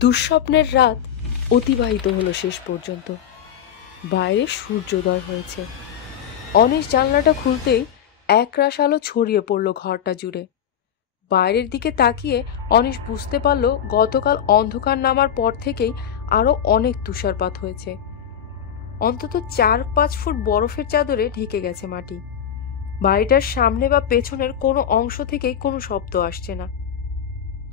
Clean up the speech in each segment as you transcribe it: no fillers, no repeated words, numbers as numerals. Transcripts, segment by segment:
দুঃস্বপ্নের রাত অতিবাহিত হলো শেষ পর্যন্ত। বাইরে সূর্যোদয় হয়েছে। অনিশ জানলাটা খুলতেই একরাশ আলো ছড়িয়ে পড়ল ঘরটা জুড়ে। বাইরের দিকে তাকিয়ে অনিশ বুঝতে পারল গতকাল অন্ধকার নামার পর থেকেই আরো অনেক তুষারপাত হয়েছে। অন্তত 4-5 ফুট বরফের চাদরে ঢেকে গেছে মাটি। বাড়িটার সামনে বা পেছনের কোনো অংশ থেকেই কোনো শব্দ আসছে না।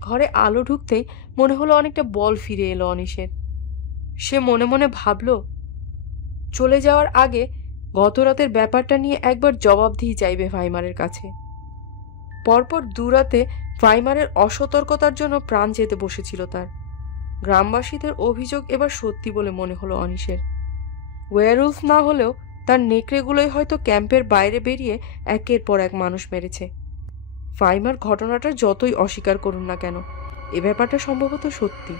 ঘরে আলো ঢুকতেই মনে হলো অনেকটা বল ফিরে এলো অনিশের। সে মনে মনে ভাবল, চলে যাওয়ার আগে গত রাতের ব্যাপারটা নিয়ে একবার জবাবদিহি চাইবে ভাইমারের কাছে। পরপর 2 রাতে ভাইমারের অসতর্কতার জন্য প্রাণ যেতে বসেছিল তার। গ্রামবাসীদের অভিযোগ এবার সত্যি বলে মনে হলো অনিশের। ওয়্যারউলফ না হলেও তার নেকড়েগুলোই হয়তো ক্যাম্পের বাইরে বেরিয়ে একের পর এক মানুষ মেরেছে। ভাইমার ঘটনাটা যতই অস্বীকার করুন না কেন, এ ব্যাপারটা সম্ভবত সত্যি।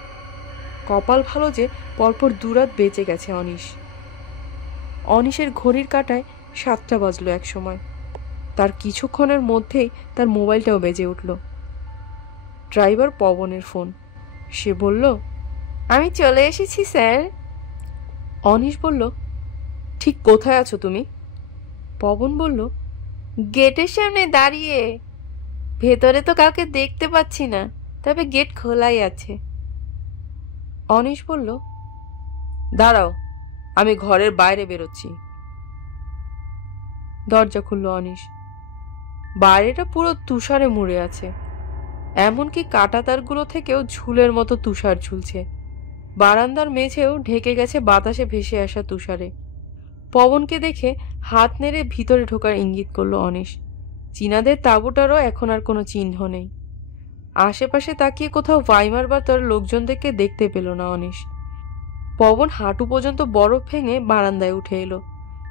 কপাল ভালো যে পরপর 2 রাত বেঁচে গেছে অনিশ। অনিশের ঘড়ির কাঁটায় 7টা বাজলো এক সময়। তার কিছুক্ষণের মধ্যেই তার মোবাইলটাও বেজে উঠল। Driver পবনের phone. সে বলল, আমি চলে এসেছি স্যার। অনিশ বলল, ঠিক কোথায় আছো তুমি? পবন বলল, গেটের সামনে দাঁড়িয়ে। ভেতরে তো কাউকে দেখতে পাচ্ছি না, তবে গেট খোলাই আছে। অনিশ বলল, দাঁড়াও, আমি ঘরের বাইরে বেরোচ্ছি। দরজা খুলল অনিশ। বাইরেটা পুরো তুষারে মুড়ে আছে। এমনকি কাঁটাতারগুলো থেকেও ঝুলের মতো তুষার ঝুলছে। বারান্দার মেঝেও ঢেকে গেছে বাতাসে ভেসে আসা তুষারে। পবনকে দেখে হাত নেড়ে ভিতরে ঢোকার ইঙ্গিত করল অনিশ। চীনাদের তাঁবুটারও এখন আর কোনো চিহ্ন নেই। আশেপাশে তাকিয়ে কোথাও ভাইমার বা তার লোকজনদেরকে দেখতে পেল না অনিশ। পবন হাঁটু পর্যন্ত বরফ ভেঙে বারান্দায় উঠে এলো।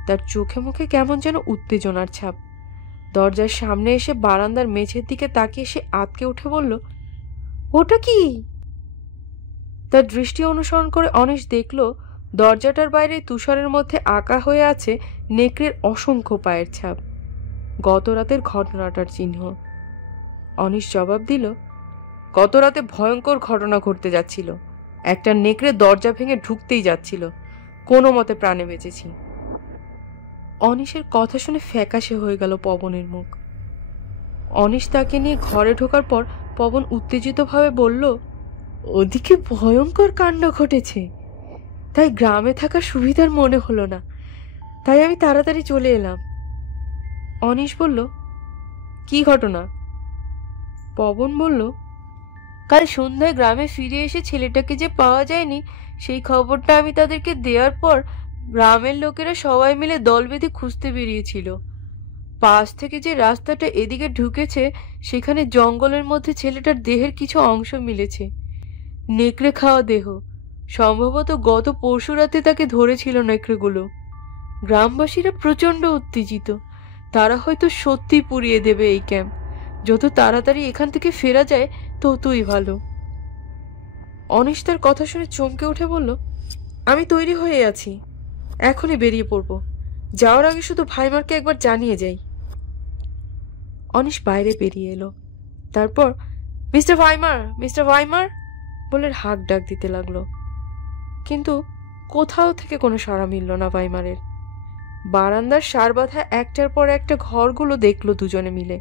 তার চোখে মুখে কেমন যেন উত্তেজনার ছাপ। দরজার সামনে এসে বারান্দার মেঝের দিকে তাকিয়ে সে আঁতকে উঠে বলল, ওটা কি? তার দৃষ্টি অনুসরণ করে অনিশ দেখল দরজাটার বাইরে তুষারের মধ্যে আঁকা হয়ে আছে নেকড়ের অসংখ্য পায়ের ছাপ। গত রাতের ঘটনাটার চিহ্ন। অনিশ জবাব দিল, গত রাতে ভয়ঙ্কর ঘটনা ঘটতে যাচ্ছিল। একটা নেকড়ে দরজা ভেঙে ঢুকতেই যাচ্ছিল। কোনো মতে প্রাণে বেঁচেছি। অনিশের কথা শুনে ফ্যাকাশে হয়ে গেল পবনের মুখ। অনিশ তাকে নিয়ে ঘরে ঢোকার পর পবন উত্তেজিতভাবে বলল, ওদিকে ভয়ঙ্কর কাণ্ড ঘটেছে। তাই গ্রামে থাকার সুবিধার মনে হলো না, তাই আমি তাড়াতাড়ি চলে এলাম। অনিশ বলল, কি ঘটনা? পবন বলল, কাল সন্ধ্যায় গ্রামে ফিরে এসে ছেলেটাকে যে পাওয়া যায়নি, সেই খবরটা আমি তাদেরকে দেওয়ার পর গ্রামের লোকেরা সবাই মিলে দল বেঁধে খুঁজতে বেরিয়েছিল। পাশ থেকে যে রাস্তাটা এদিকে ঢুকেছে, সেখানে জঙ্গলের মধ্যে ছেলেটার দেহের কিছু অংশ মিলেছে। নেকড়ে খাওয়া দেহ। সম্ভবত গত পরশু রাতে তাকে ধরেছিল নেকড়েগুলো। গ্রামবাসীরা প্রচন্ড উত্তেজিত। তারা হয়তো সত্যি পুড়িয়ে দেবে এই ক্যাম্প। যত তাড়াতাড়ি এখান থেকে ফেরা যায় ততই ভালো। অনিশ তার কথা শুনে চমকে উঠে বলল, আমি তৈরি হয়ে আছি, এখনই বেরিয়ে পড়ব। যাওয়ার আগে শুধু ভাইমারকে একবার জানিয়ে যাই। অনিশ বাইরে বেরিয়ে এলো। তারপর, মিস্টার ভাইমার, মিস্টার ভাইমার বলে হাঁক ডাক দিতে লাগলো। কিন্তু কোথাও থেকে কোনো সাড়া মিলল না ভাইমারের। বারান্দার সার বাঁধা একটার পর একটা ঘরগুলো দেখলো দুজনে মিলে।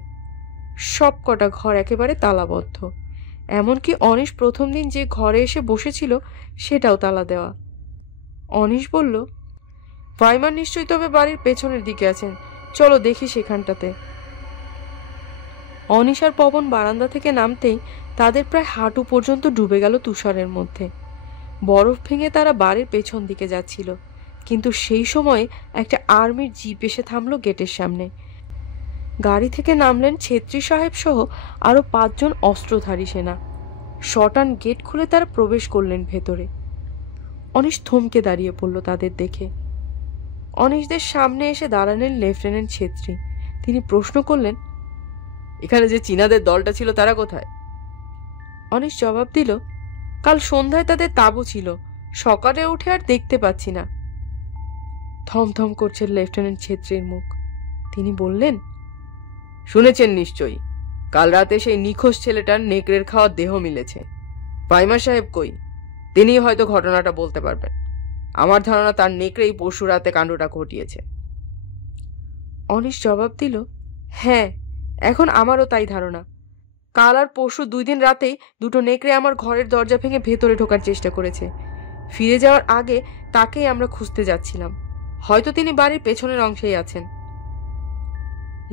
সব কটা ঘর একেবারে তালাবদ্ধ। এমনকি অনিশ প্রথম দিন যে ঘরে এসে বসেছিল সেটাও তালা দেওয়া। অনিশ বলল, ভাইমার নিশ্চয়ই তবে বাড়ির পেছনের দিকে আছেন, চলো দেখি সেখানটাতে। অনিশ আর পবন বারান্দা থেকে নামতেই তাদের প্রায় হাঁটু পর্যন্ত ডুবে গেল তুষারের মধ্যে। বরফ ভেঙে তারা বাড়ির পেছন দিকে যাচ্ছিল। কিন্তু সেই সময় একটা আর্মির জিপ এসে থামলো গেটের সামনে। গাড়ি থেকে নামলেন ছেত্রী সাহেব সহ আরো 5 জন অস্ত্রধারী সেনা। শটান গেট খুলে তারা প্রবেশ করলেন ভেতরে। অনিশ থমকে দাঁড়িয়ে পড়ল তাদের দেখে। অনিশদের সামনে এসে দাঁড়ালেন লেফটেন্যান্ট ছেত্রী। তিনি প্রশ্ন করলেন, এখানে যে চীনাদের দলটা ছিল তারা কোথায়? অনিশ জবাব দিল, কাল সন্ধ্যায় তাদের তাঁবু ছিল, সকালে উঠে আর দেখতে পাচ্ছি না। থমথম করছে লেফটেন্যান্ট ছেত্রীর মুখ। তিনি বললেন, শুনেছেন নিশ্চয়ই, কাল রাতে সেই নিখোঁজ ছেলেটার নেকড়ের খাওয়া দেহ মিলেছে। ভাইমার সাহেব কই? তিনি হয়তো ঘটনাটা বলতে পারবেন। আমার ধারণা তার নেকড়েই পরশু রাতে কাণ্ডটা ঘটিয়েছে। অনিশ জবাব দিল, হ্যাঁ, এখন আমারও তাই ধারণা। কাল আর পরশু 2 দিন রাতেই দুটো নেকড়ে আমার ঘরের দরজা ভেঙে ভেতরে ঢোকার চেষ্টা করেছে। ফিরে যাওয়ার আগে তাকেই আমরা খুঁজতে যাচ্ছিলাম। হয়তো তিনি বাড়ির পেছনের অংশেই আছেন।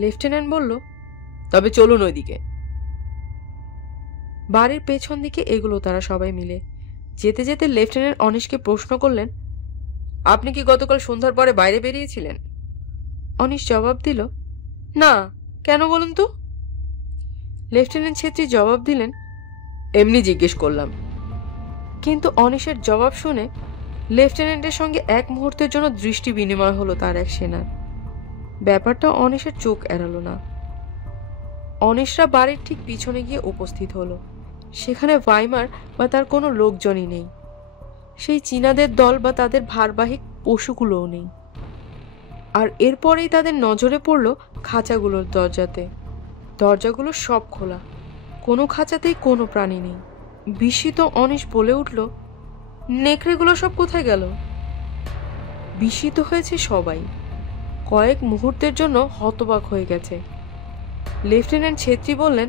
লেফটেন্যান্ট বলল, তবে চলুন ওইদিকে। বাড়ির পেছন দিকে এগুলো তারা সবাই মিলে। যেতে যেতে লেফটেন্যান্ট অনিশকে প্রশ্ন করলেন, আপনি কি গতকাল সন্ধ্যার পরে বাইরে বেরিয়েছিলেন? অনিশ জবাব দিল, না, কেন বলুন তো? লেফটেন্যান্ট ছেত্রী জবাব দিলেন, এমনি জিজ্ঞেস করলাম। কিন্তু অনিশের জবাব শুনে লেফটেন্যান্টের সঙ্গে এক মুহূর্তের জন্য দৃষ্টি বিনিময় হলো তার এক সেনার। ব্যাপারটা অনিশের চোখ এড়ালো না। অনিশরা বাড়ির ঠিক পিছনে গিয়ে উপস্থিত হলো। সেখানে ভাইমার বা তার কোনো লোকজনই নেই। সেই চীনাদের দল বা তাদের ভারবাহী পশুগুলোও নেই। আর এরপরেই তাদের নজরে পড়ল খাঁচাগুলোর দরজাতে। দরজাগুলো সব খোলা, কোনো খাঁচাতেই কোনো প্রাণী নেই। বিস্মিত অনিশ বলে উঠল, নেকড়েগুলো সব কোথায় গেল? বিস্মিত হয়েছে সবাই। কয়েক মুহূর্তের জন্য হতবাক হয়ে গেছে। লেফটেন্যান্ট ছেত্রী বললেন,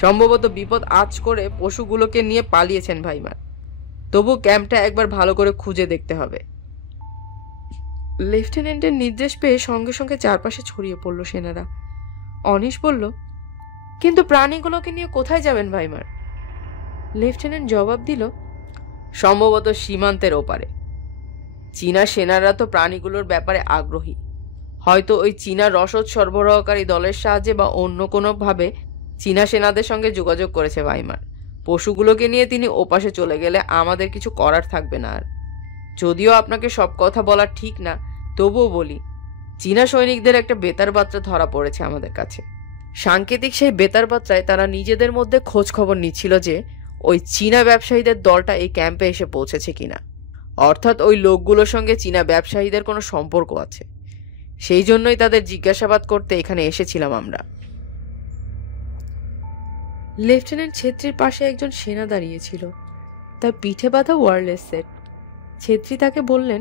সম্ভবত বিপদ আঁচ করে পশুগুলোকে নিয়ে পালিয়েছেন ভাইমার। তবু ক্যাম্পটা একবার ভালো করে খুঁজে দেখতে হবে। লেফটেন্যান্টের নির্দেশ পেয়ে সঙ্গে সঙ্গে চারপাশে ছড়িয়ে পড়ল সেনারা। অনিশ বলল, কিন্তু প্রাণীগুলোকে নিয়ে কোথায় যাবেন ভাইমার? লেফটেন্যান্ট জবাব দিল, সম্ভবত সীমান্তের ওপারে। চীনা সেনারা তো প্রাণীগুলোর ব্যাপারে আগ্রহী। হয়তো ওই চীনা রসদ সরবরাহকারী দলের সাহায্যে বা অন্য কোনোভাবে চীনা সেনাদের সঙ্গে যোগাযোগ করেছে ভাইমার। পশুগুলোকে নিয়ে তিনি ওপাশে চলে গেলে আমাদের কিছু করার থাকবে না আর। যদিও আপনাকে সব কথা বলা ঠিক না, তবুও বলি, চীনা সৈনিকদের একটা বেতার বার্তা ধরা পড়েছে আমাদের কাছে। সাংকেতিক সেই বেতার বার্তায় তারা নিজেদের মধ্যে খোঁজ খবর নিচ্ছিল যে ওই চীনা ব্যবসায়ীদের দলটা এই ক্যাম্পে এসে পৌঁছেছে কিনা। অর্থাৎ ওই লোকগুলোর সঙ্গে চীনা ব্যবসায়ীদের কোনো সম্পর্ক আছে। সেই জন্যই তাদের জিজ্ঞাসাবাদ করতে এখানে এসেছিলাম আমরা। লেফটেন্যান্ট ছেত্রীর পাশে একজন সেনা দাঁড়িয়েছিল, তার পিঠে বাঁধা ওয়্যারলেস সেট। ছেত্রী তাকে বললেন,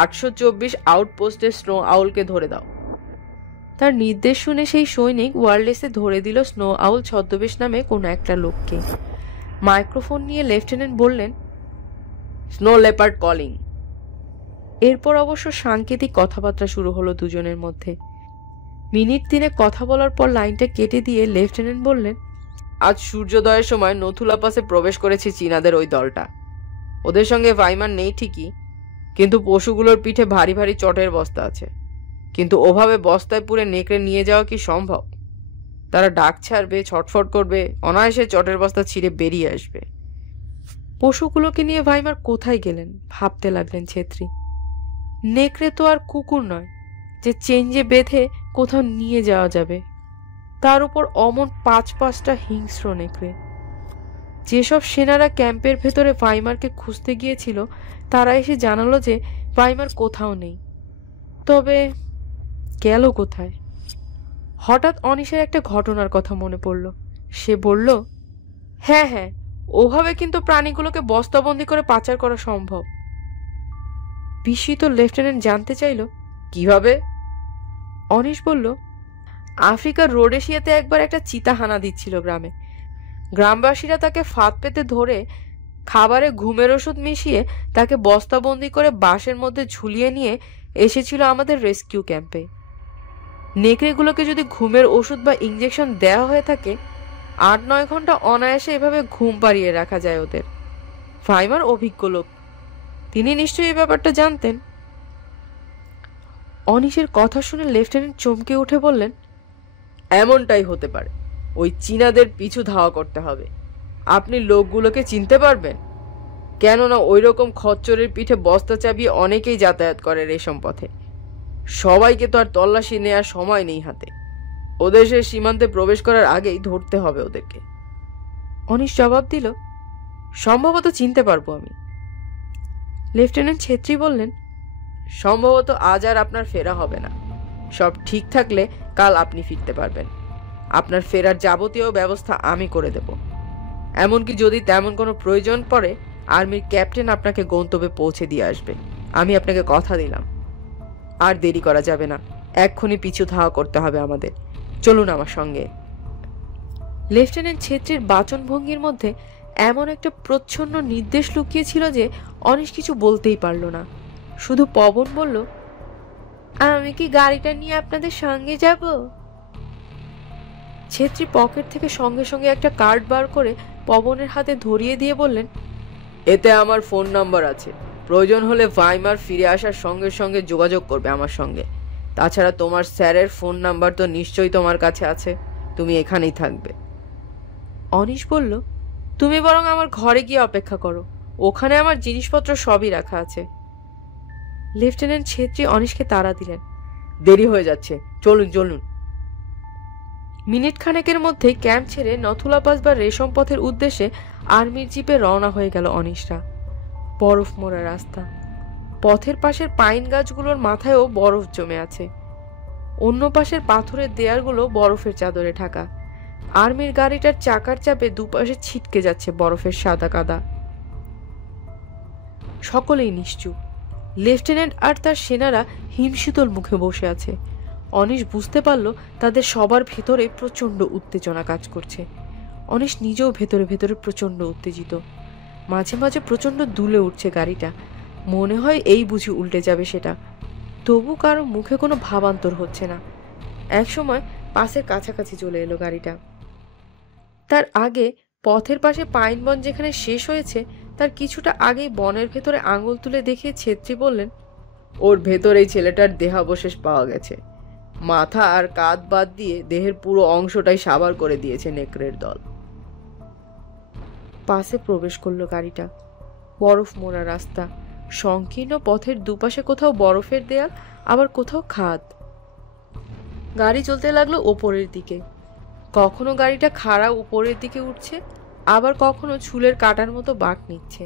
824 আউটপোস্টের স্নো আউলকে ধরে দাও। তার নির্দেশ শুনে সেই সৈনিক ওয়্যারলেসে ধরে দিল স্নো আউল ছদ্মবেশ নামে কোনো একটা লোককে। মাইক্রোফোন নিয়ে লেফটেন্যান্ট বললেন, স্নো লেপার্ড কলিং। এরপর অবশ্য সাংকেতিক কথাবার্তা শুরু হলো দুজনের মধ্যে। মিনিট 3 কথা বলার পর লাইনটা কেটে দিয়ে লেফটেন্যান্ট বললেন, আজ সূর্যোদয়ের সময় নথুলা পাসে প্রবেশ করেছে চীনাদের ওই দলটা। ওদের সঙ্গে ভাইমান নেই ঠিকই, কিন্তু পশুগুলোর পিঠে ভারী ভারী চটের বস্তা আছে। কিন্তু ওভাবে বস্তায় পুরে নেকড়ে নিয়ে যাওয়া কি সম্ভব? তারা ডাক ছাড়বে, ছটফট করবে, অনায়াসে চটের বস্তা ছিঁড়ে বেরিয়ে আসবে। পশুগুলোকে নিয়ে ভাইমার কোথায় গেলেন ভাবতে লাগলেন ছেত্রী। নেকড়ে তো আর কুকুর নয় যে চেঞ্জে বেঁধে কোথাও নিয়ে যাওয়া যাবে। তার উপর অমন 5-5টা হিংস্র নেকড়ে। যেসব সেনারা ক্যাম্পের ভেতরে ভাইমারকে খুঁজতে গিয়েছিল তারা এসে জানালো যে ভাইমার কোথাও নেই। তবে গেল কোথায়? হঠাৎ অনিশের একটা ঘটনার কথা মনে পড়ল। সে বলল, হ্যাঁ, ওভাবে কিন্তু প্রাণীগুলোকে বস্তাবন্দি করে পাচার করা সম্ভব। বিস্মিত লেফটেন্যান্ট জানতে চাইল, কিভাবে? অনিশ বলল, আফ্রিকার রোডেশিয়াতে একবার একটা চিতা হানা দিচ্ছিল গ্রামে। গ্রামবাসীরা তাকে ফাঁদ পেতে ধরে খাবারে ঘুমের ওষুধ মিশিয়ে তাকে বস্তাবন্দি করে বাঁশের মধ্যে ঝুলিয়ে নিয়ে এসেছিল আমাদের রেস্কিউ ক্যাম্পে। নেকড়েগুলোকে যদি ঘুমের ওষুধ বা ইঞ্জেকশন দেওয়া হয়ে থাকে, 8-9 ঘন্টা অনায়াসে এভাবে ঘুম পাড়িয়ে রাখা যায় ওদের। ভাইমার অভিজ্ঞ লোক, তিনি নিশ্চয়ই এই ব্যাপারটা জানতেন। অনিশের কথা শুনে লেফটেন্যান্ট চমকে উঠে বললেন, এমনটাই হতে পারে। ওই চীনাদের পিছু ধাওয়া করতে হবে। আপনি লোকগুলোকে চিনতে পারবেন? কেননা ওই রকম খচ্চরের পিঠে বস্তা চাপিয়ে অনেকেই যাতায়াত করে রেশম পথে। সবাইকে তো আর তল্লাশি নেওয়ার সময় নেই হাতে। ওদের সে সীমান্তে প্রবেশ করার আগেই ধরতে হবে ওদেরকে। অনিশ জবাব দিল, সম্ভবত চিনতে পারবো আমি। লেফটেন্যান্ট ছেত্রী বললেন, সম্ভবত আজ আর আপনার ফেরা হবে না। সব ঠিক থাকলে কাল আপনি ফিরতে পারবেন। আপনার ফেরার যাবতীয় ব্যবস্থা আমি করে দেব। এমনকি যদি তেমন কোনো প্রয়োজন পড়ে আর্মির ক্যাপ্টেন আপনাকে গন্তব্যে পৌঁছে দিয়ে আসবে, আমি আপনাকে কথা দিলাম। আর দেরি করা যাবে না, এক্ষুনি পিছু ধাওয়া করতে হবে আমাদের, চলুন আমার সঙ্গে। লেফটেন্যান্ট ছেত্রীর বাচনভঙ্গির মধ্যে এমন একটা প্রচ্ছন্ন নির্দেশ লুকিয়েছিল যে অনিশ কিছু বলতেই পারল না। শুধু পবন বলল, আমি কি গাড়িটা নিয়ে আপনাদের সঙ্গে যাব? ছেত্রী পকেট থেকে সঙ্গে সঙ্গে একটা কার্ড বার করে পবনের হাতে ধরিয়ে দিয়ে বললেন, এতে আমার ফোন নাম্বার আছে, প্রয়োজন হলে ভাইমার ফিরে আসার সঙ্গে সঙ্গে যোগাযোগ করবে আমার সঙ্গে। তাছাড়া তোমার স্যারের ফোন নাম্বার তো নিশ্চয়ই তোমার কাছে আছে, তুমি এখানেই থাকবে। অনিশ বলল, তুমি বরং আমার ঘরে গিয়ে অপেক্ষা করো, ওখানে আমার জিনিসপত্র সবই রাখা আছে। লেফটেন্যান্ট ছেত্রী অনিশকে তাড়া দিলেন, দেরি হয়ে যাচ্ছে, চলুন চলুন। মিনিট খানেকের মধ্যেই ক্যাম্প ছেড়ে নথুলা পাস বা রেশম পথের উদ্দেশ্যে আর্মির জিপে রওনা হয়ে গেল অনিশরা। বরফ মোড়া রাস্তা, পথের পাশের পাইন গাছগুলোর মাথায়ও বরফ জমে আছে, অন্য পাশের পাথরের দেয়ালগুলো বরফের চাদরে ঢাকা। আর্মির গাড়িটার চাকার চাপে দুপাশে ছিটকে যাচ্ছে বরফের সাদা কাদা। সকলেই নিশ্চুপ। লেফটেন্যান্ট আর তার সেনারা হিমশীতল মুখে বসে আছে। অনিশ বুঝতে পারল তাদের সবার ভেতরে প্রচন্ড উত্তেজনা কাজ করছে। অনিশ নিজেও ভেতরে ভেতরে প্রচন্ড উত্তেজিত। মাঝে মাঝে প্রচন্ড দুলে উঠছে গাড়িটা, মনে হয় এই বুঝি উল্টে যাবে সেটা। তবু কারো মুখে কোনো ভাবান্তর হচ্ছে না। একসময় পাশের কাছাকাছি চলে এলো গাড়িটা। তার আগে পথের পাশে পাইন বন যেখানে শেষ হয়েছে তার কিছুটা আগেই বনের ভেতরে আঙুল তুলে দেখিয়ে ছেত্রী বললেন, ওর ভেতরে এই ছেলেটার দেহাবশেষ পাওয়া গেছে। মাথা আর কাঁধ বাদ দিয়ে দেহের পুরো অংশটাই সাবার করে দিয়েছে নেকড়ের দল। পাশে প্রবেশ করলো গাড়িটা। বরফ মোড়া রাস্তা, সংকীর্ণ পথের দুপাশে কোথাও বরফের দেয়াল, আবার কোথাও খাদ। গাড়ি চলতে লাগলো ওপরের দিকে। কখনো গাড়িটা খাড়া উপরের দিকে উঠছে, আবার কখনো চুলের কাটার মতো বাঁক নিচ্ছে।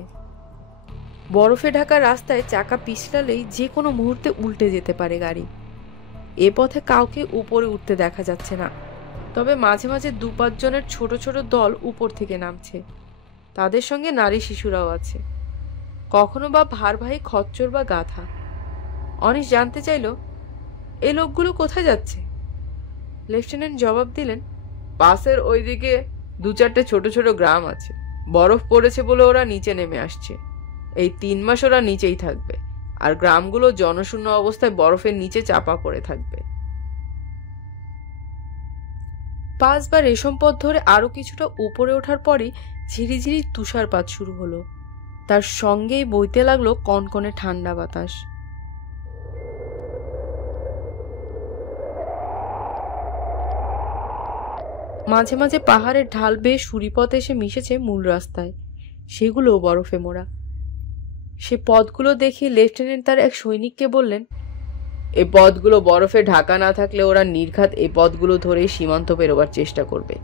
বরফে ঢাকা রাস্তায় চাকা পিছলালেই যে কোনো মুহূর্তে উল্টে যেতে পারে গাড়ি। এ পথে কাউকে উপরে উঠতে দেখা যাচ্ছে না, তবে মাঝে মাঝে 2-5 জনের ছোট ছোট দল উপর থেকে নামছে। তাদের সঙ্গে নারী শিশুরাও আছে, কখনো বা ভারবাহী খচ্চর বা গাধা। অনিশ জানতে চাইল, এই লোকগুলো কোথায় যাচ্ছে? লেফটেন্যান্ট জবাব দিলেন, পাশের ওইদিকে 2-4টে ছোট ছোট গ্রাম আছে, বরফ পড়েছে বলে ওরা নিচে নেমে আসছে। এই 3 মাস ওরা নিচেই থাকবে, আর গ্রামগুলো জনশূন্য অবস্থায় বরফের নিচে চাপা পড়ে থাকবে। পাস বা রেশম পথ ধরে আরো কিছুটা উপরে ওঠার পরই ঝিরিঝিরি তুষারপাত শুরু হলো। তার সঙ্গেই বইতে লাগলো কনকনে ঠান্ডা বাতাস। মাঝে মাঝে পাহাড়ের ঢাল বেয়ে সুরিপথ এসে মিশেছে মূল রাস্তায়, সেগুলোও বরফে মোড়া। সে পথগুলো দেখে লেফটেন্যান্ট তার এক সৈনিককে বললেন, এই পথগুলো বরফে ঢাকা না থাকলে ওরা নির্ঘাত এই পথগুলো ধরেই সীমান্ত পেরোবার চেষ্টা করবে।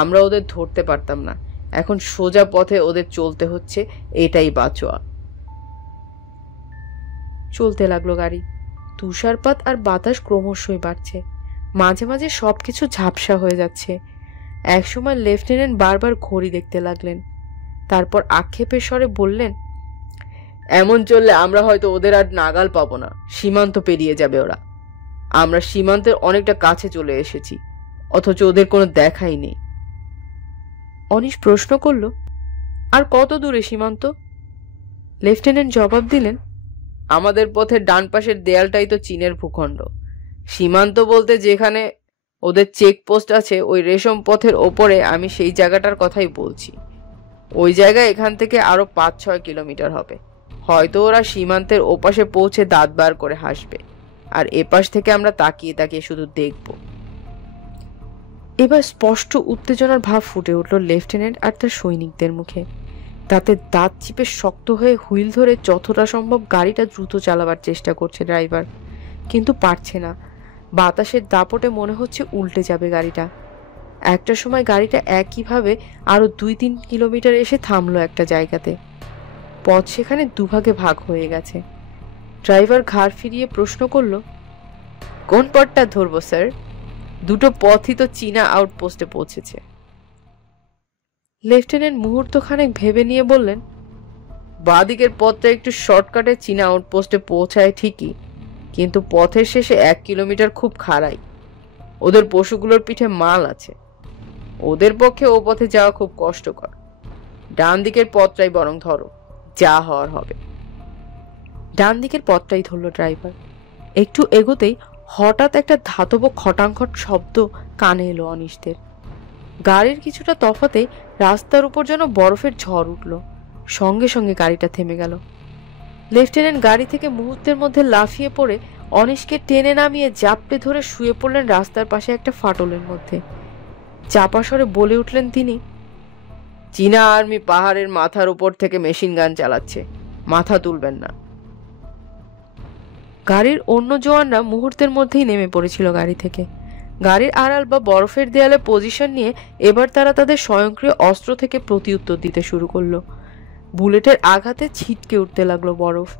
আমরা ওদের ধরতে পারতাম না, এখন সোজা পথে ওদের চলতে হচ্ছে, এটাই বাঁচোয়া। চলতে লাগলো গাড়ি। তুষারপাত আর বাতাস ক্রমশই বাড়ছে, মাঝে মাঝে সবকিছু ঝাপসা হয়ে যাচ্ছে। একসময় লেফটেন্যান্ট বারবার ঘড়ি দেখতে লাগলেন, তারপর আক্ষেপের স্বরে বললেন, এমন চললে আমরা হয়তো ওদের আর নাগাল পাবো না, সীমান্ত পেরিয়ে যাবে ওরা। আমরা সীমান্তের অনেকটা কাছে চলে এসেছি, অথচ ওদের কোনো দেখাই নেই। অনিশ প্রশ্ন করল, আর কত দূরে সীমান্ত? লেফটেন্যান্ট জবাব দিলেন, আমাদের পথের ডান পাশের দেয়ালটাই তো চীনের ভূখণ্ড। সীমান্ত বলতে যেখানে ওদের চেকপোস্ট আছে ওই রেশম পথের ওপরে, আমি সেই জায়গাটার কথাই বলছি। ওই জায়গায় এখান থেকে আরো 5-6 কিলোমিটার হবে। হয়তো ওরা সীমান্তের ওপাশে পৌঁছে দাঁত বার করে হাসবে, আর এপাশ থেকে আমরা তাকিয়ে তাকিয়ে শুধু দেখব। এবার স্পষ্ট উত্তেজনার ভাব ফুটে উঠল লেফটেন্যান্ট আর তার সৈনিকদের মুখে। তাতে দাঁত চিপে শক্ত হয়ে হুইল ধরে যতটা সম্ভব গাড়িটা দ্রুত চালাবার চেষ্টা করছে ড্রাইভার, কিন্তু পারছে না। বাতাসের দাপটে মনে হচ্ছে উল্টে যাবে গাড়িটা। একটা সময় গাড়িটা একইভাবে আরো 2-3 কিলোমিটার এসে থামলো একটা জায়গাতে। পথ সেখানে দুভাগে ভাগ হয়ে গেছে। ড্রাইভার ঘাড় ফিরিয়ে প্রশ্ন করলো, কোন পথটা ধরবো স্যার? দুটো পথই তো চীনা আউটপোস্টে পৌঁছেছে। লেফটেন্যান্ট মুহূর্তখানেক ভেবে নিয়ে বললেন, বাঁদিকের পথটা একটু শর্টকাটে চীনা আউটপোস্টে পৌঁছায় ঠিকই, কিন্তু পথের শেষে 1 কিলোমিটার খুব খাড়াই। ওদের পশুগুলোর পিঠে মাল আছে, ওদের পক্ষে ও পথে যাওয়া খুব কষ্টকর। ডান দিকের পথটাই বরং ধরো, যা হওয়ার হবে। ডান দিকের পথটাই ধরল ড্রাইভার। একটু এগোতেই হঠাৎ একটা ধাতব খটাংখট শব্দ কানে এলো অনিশদের। গাড়ির কিছুটা তফাতে রাস্তার উপর যেন বরফের ঝড় উঠল। সঙ্গে সঙ্গে গাড়িটা থেমে গেল। লেফটেন্যান্ট গাড়ি থেকে মুহূর্তের মধ্যে লাফিয়ে পড়ে অনিশকে টেনে নামিয়ে জাপটে ধরে শুয়ে পড়লেন রাস্তার পাশে একটা ফাটলের মধ্যে। চাপা স্বরে বলে উঠলেন তিনি, চীনা আর্মি পাহাড়ের মাথার উপর থেকে মেশিন গান চালাচ্ছে, মাথা তুলবেন না। গাড়ির অন্য জওয়ানরা মুহূর্তের মধ্যেই নেমে পড়েছিল গাড়ি থেকে। গাড়ির আড়াল বা বরফের দেয়ালে পজিশন নিয়ে এবার তারা তাদের স্বয়ংক্রিয় অস্ত্র থেকে প্রতিউত্তর দিতে শুরু করলো। বুলেটের আঘাতে ছিটকে উঠতে লাগলো বরফ।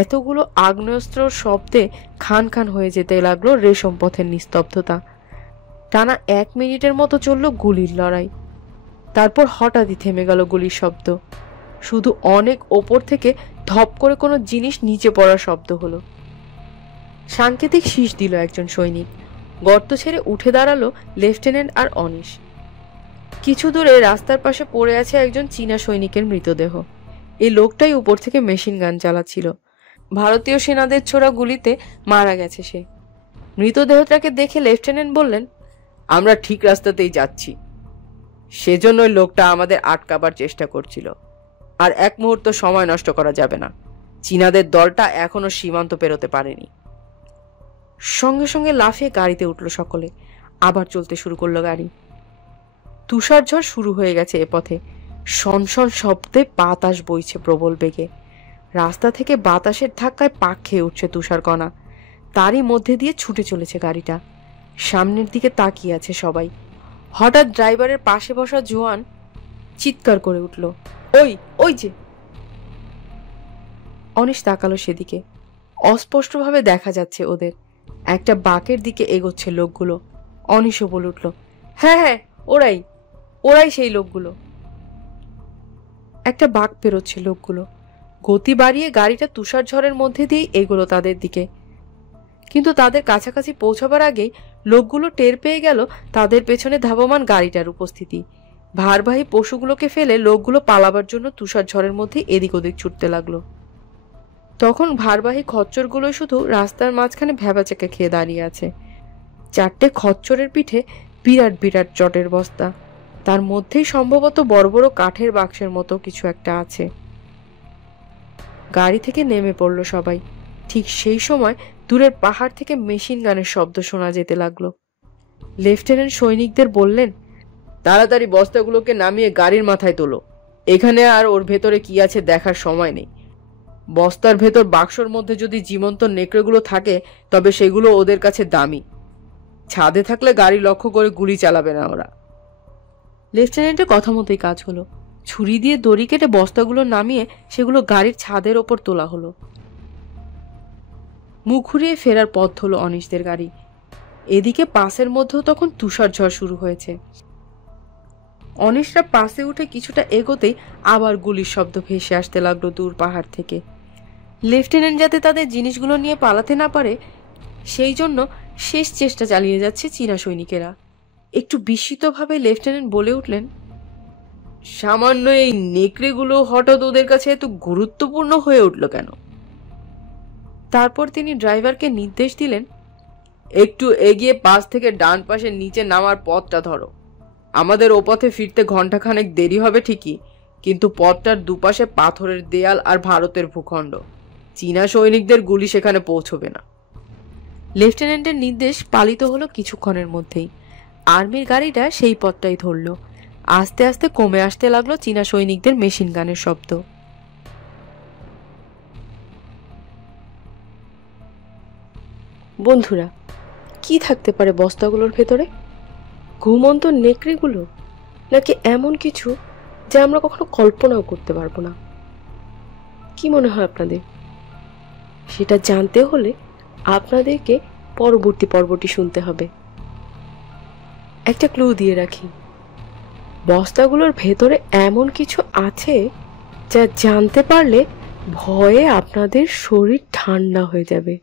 এতগুলো আগ্নেয়াস্ত্রর শব্দে খান খান হয়ে যেতে লাগলো রেশম পথের নিস্তব্ধতা। টানা 1 মিনিটের মতো চলল গুলির লড়াই। তারপর হঠাৎই থেমে গেল গুলির শব্দ। শুধু অনেক ওপর থেকে ধপ করে কোনো জিনিস নিচে পড়ার শব্দ হলো। সাংকেতিক শীষ দিল একজন সৈনিক। গর্ত ছেড়ে উঠে দাঁড়ালো লেফটেন্যান্ট আর অনিশ। কিছু দূরে রাস্তার পাশে পড়ে আছে একজন চীনা সৈনিকের মৃতদেহ। এই লোকটাই উপর থেকে মেশিন গান চালাচ্ছিল। ভারতীয় সেনাদের ছোড়া গুলিতে মারা গেছে সে। মৃতদেহটাকে দেখে লেফটেন্যান্ট বললেন, আমরা ঠিক রাস্তাতেই যাচ্ছি, সেজন্য ওই লোকটা আমাদের আটকাবার চেষ্টা করছিল। আর এক মুহূর্ত সময় নষ্ট করা যাবে না, চীনাদের দলটা এখনো সীমান্ত পেরোতে পারেনি। সঙ্গে সঙ্গে লাফিয়ে গাড়িতে উঠল সকলে। আবার চলতে শুরু করলো গাড়ি। তুষার ঝড় শুরু হয়ে গেছে এ পথে। সনসন শব্দে বাতাস বইছে প্রবল বেগে। রাস্তা থেকে বাতাসের ধাক্কায় পাক খেয়ে উঠছে তুষার কণা। তারই মধ্যে দিয়ে ছুটে চলেছে গাড়িটা। সামনের দিকে তাকিয়ে আছে সবাই। হঠাৎ ড্রাইভারের পাশে বসা জোয়ান চিৎকার করে উঠল, ওই ওই যে! অনিশ তাকালো সেদিকে। অস্পষ্টভাবে দেখা যাচ্ছে ওদের। একটা বাঁকের দিকে এগোচ্ছে লোকগুলো। অনিশও বলে উঠল, হ্যাঁ হ্যাঁ, ওরাই ওরাই সেই লোকগুলো। একটা বাঁক পেরোচ্ছে লোকগুলো। গতি বাড়িয়ে গাড়িটা তুষার ঝড়ের মধ্যে দিয়ে এগোলো তাদের দিকে। কিন্তু তাদের কাছাকাছি পৌঁছাবার আগেই লোকগুলো টের পেয়ে গেল তাদের পেছনে ধাবমান গাড়িটার উপস্থিতি। ভারবাহী পশুগুলোকে ফেলে লোকগুলো পালাবার জন্য তুষার ঝড়ের মধ্যে এদিক ওদিক ছুটতে লাগলো। তখন ভারবাহী খচ্চরগুলোই শুধু রাস্তার মাঝখানে ভ্যাবাচেকে খেয়ে দাঁড়িয়ে আছে। 4টে খচ্চরের পিঠে বিরাট বিরাট চটের বস্তা। তার মধ্যেই সম্ভবত বড় বড় কাঠের বাক্সের মতো কিছু একটা আছে। গাড়ি থেকে নেমে পড়ল সবাই। ঠিক সেই সময় দূরের পাহাড় থেকে মেশিন গানের শব্দ শোনা যেতে লাগলো। লেফটেন্যান্ট সৈনিকদের বললেন, তাড়াতাড়ি বস্তাগুলোকে নামিয়ে গাড়ির মাথায় তোলো। এখানে আর ওর ভেতরে কি আছে দেখার সময় নেই। বস্তার ভেতর বাক্সর মধ্যে যদি জীবন্ত নেকড়েগুলো থাকে তবে সেগুলো ওদের কাছে দামি। ছাদে থাকলে গাড়ি লক্ষ্য করে গুলি চালাবে না ওরা। লেফটেন্যান্টের কথা মতোই কাজ হলো। ছুরি দিয়ে দড়ি কেটে বস্তাগুলো নামিয়ে সেগুলো গাড়ির ছাদের ওপর তোলা হলো। মুখ ঘুরিয়ে ফেরার পথ হলো অনিশদের গাড়ি। এদিকে পাসের মধ্যেও তখন তুষার ঝড় শুরু হয়েছে। অনিশরা পাসে উঠে কিছুটা এগোতেই আবার গুলির শব্দ ভেসে আসতে লাগলো দূর পাহাড় থেকে। লেফটেন্যান্ট যাতে তাদের জিনিসগুলো নিয়ে পালাতে না পারে সেই জন্য শেষ চেষ্টা চালিয়ে যাচ্ছে চীনা সৈনিকেরা। একটু বিস্মিতভাবে লেফটেন্যান্ট বলে উঠলেন, সামান্য এই নেকড়েগুলো হঠাৎ ওদের কাছে এত গুরুত্বপূর্ণ হয়ে উঠল কেন? তারপর তিনি ড্রাইভারকে নির্দেশ দিলেন, একটু এগিয়ে পাশ থেকে ডান পাশে নিচে নামার পথটা ধরো। আমাদের ও পথে ফিরতে ঘন্টাখানেক দেরি হবে ঠিকই, কিন্তু পথটার দুপাশে পাথরের দেয়াল আর ভারতের ভূখণ্ড। চীনা সৈনিকদের গুলি সেখানে পৌঁছবে না। লেফটেন্যান্টের নির্দেশ পালিত হলো কিছুক্ষণের মধ্যেই। আর্মির গাড়িটা সেই পথটাই ধরল। আস্তে আস্তে কমে আসতে লাগলো চীনা সৈনিকদের মেশিন গানের শব্দ। বন্ধুরা, কি থাকতে পারে বস্তাগুলোর ভেতরে? ঘুমন্ত নেকড়েগুলো, নাকি এমন কিছু যা আমরা কখনো কল্পনাও করতে পারবো না? কি মনে হয় আপনাদের? সেটা জানতে হলে আপনাদেরকে পরবর্তী পর্বটি শুনতে হবে। একটা ক্লু দিয়ে রাখি, বস্তাগুলোর ভেতরে এমন কিছু আছে যা জানতে পারলে ভয়ে আপনাদের শরীর ঠান্ডা হয়ে যাবে।